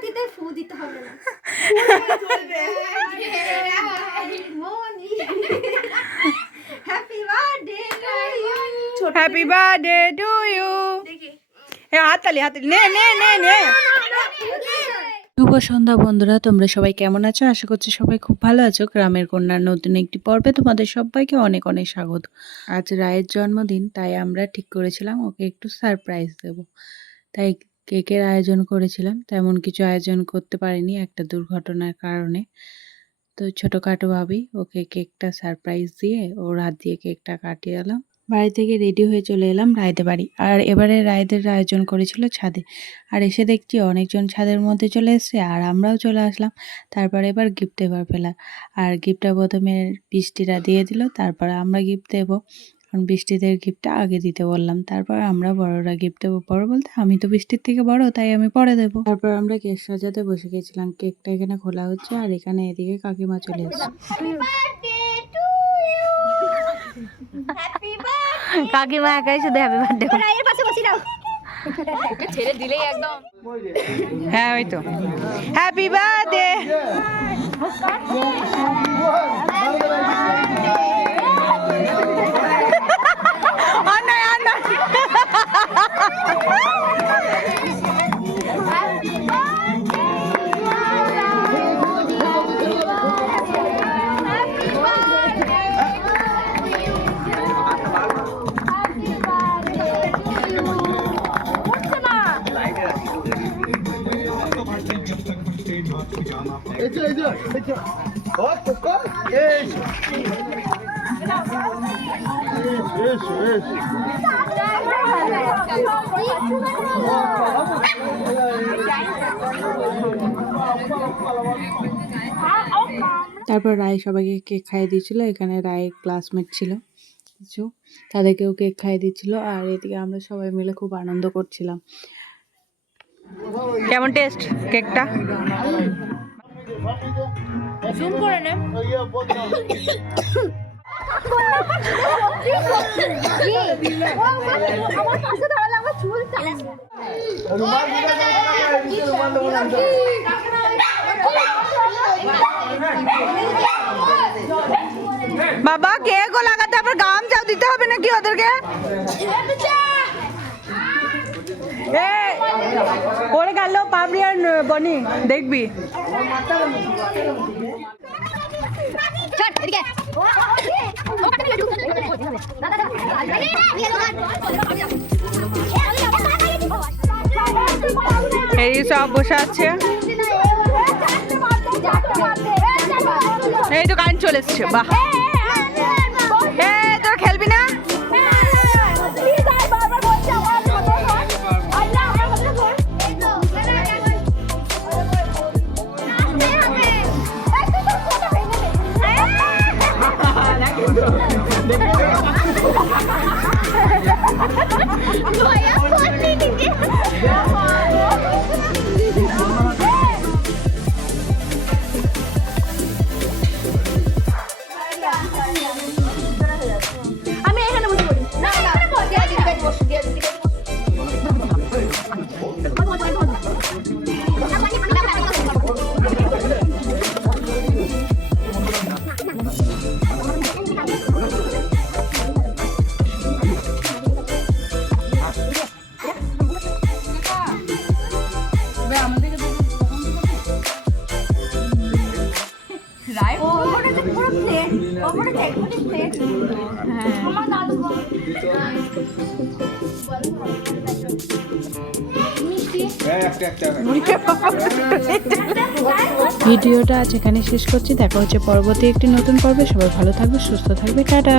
মোমবাতিতে ফু দিতে হবে না। Happy birthday to you. Happy birthday to you. হাততালি হাততালি, নে নে নে নে। শুভ সন্ধ্যা বন্ধুরা, তোমরা সবাই কেমন আছো? আশা করছি সবাই খুব ভালো আছো। গ্রামের কন্যার নতুন একটি পর্বে তোমাদের সবাইকে অনেক অনেক স্বাগত। আজ রায়ের জন্মদিন, তাই আমরা ঠিক করেছিলাম ওকে একটু সারপ্রাইজ দেব। তাই কেকের আয়োজন করেছিলাম, তেমন কিছু আয়োজন করতে পারিনি একটা দুর্ঘটনার কারণে। তো ছোটোখাটোভাবেই ওকে কেকটা সারপ্রাইজ দিয়ে ওর হাত দিয়ে কেকটা কাটিয়ে এলাম। বাড়ি থেকে রেডি হয়ে চলে এলাম রায়দের বাড়ি। আর এবারে রায়দের আয়োজন করেছিল ছাদে। আর এসে দেখছি অনেকজন ছাদের মধ্যে চলে এসছে, আর আমরাও চলে আসলাম। তারপরে এবার গিফট দেবার ফেলা। আর গিফটটা প্রথমে বৃষ্টিরা দিয়ে দিল, তারপরে আমরা গিফট দেবো। কারণ বৃষ্টিদের গিফটটা আগে দিতে বললাম, তারপর আমরা বড়রা গিফট দেবো। বড় বলতে আমি তো বৃষ্টির থেকে বড়, তাই আমি পরে দেবো। তারপর আমরা কেক সাজাতে বসে গেছিলাম। কেকটা এখানে খোলা হচ্ছে, আর এখানে এদিকে কাকিমা চলে এসছে। কাকিমা একাই শুধু হ্যাপি বার্থডে। রায়ের পাশে বসে দাও। ওকে ছেড়ে দিলেই একদম। হ্যাঁ ওই তো হ্যাপি বার্থডে। তারপর রায় সবাইকে কেক খাইয়ে দিয়েছিল। এখানে রায়ের ক্লাসমেট ছিল কিছু, তাদেরকেও কেক খাইয়ে দিচ্ছিল। আর এদিকে আমরা সবাই মিলে খুব আনন্দ করছিলাম। কেমন টেস্ট কেকটা? জুম করে নে। আমার পাশে দাঁড়ালে আমার চুল টানবে। বাবা কেকও লাগাতে আবার গাম চাও দিতে হবে নাকি ওদেরকে? পরে গেল পাবলি আর বনি দেখবি। এই সব বসে আছে। এই তো কারেন্ট চলে এসছে। বাহ, তোর খেলবি না? আমি এখানে বসে পড়ি। না না ভিডিওটা আজ এখানে শেষ করছি। দেখা হচ্ছে পরবর্তী একটি নতুন পর্বে। সবাই ভালো থাকবে, সুস্থ থাকবে, টাটা।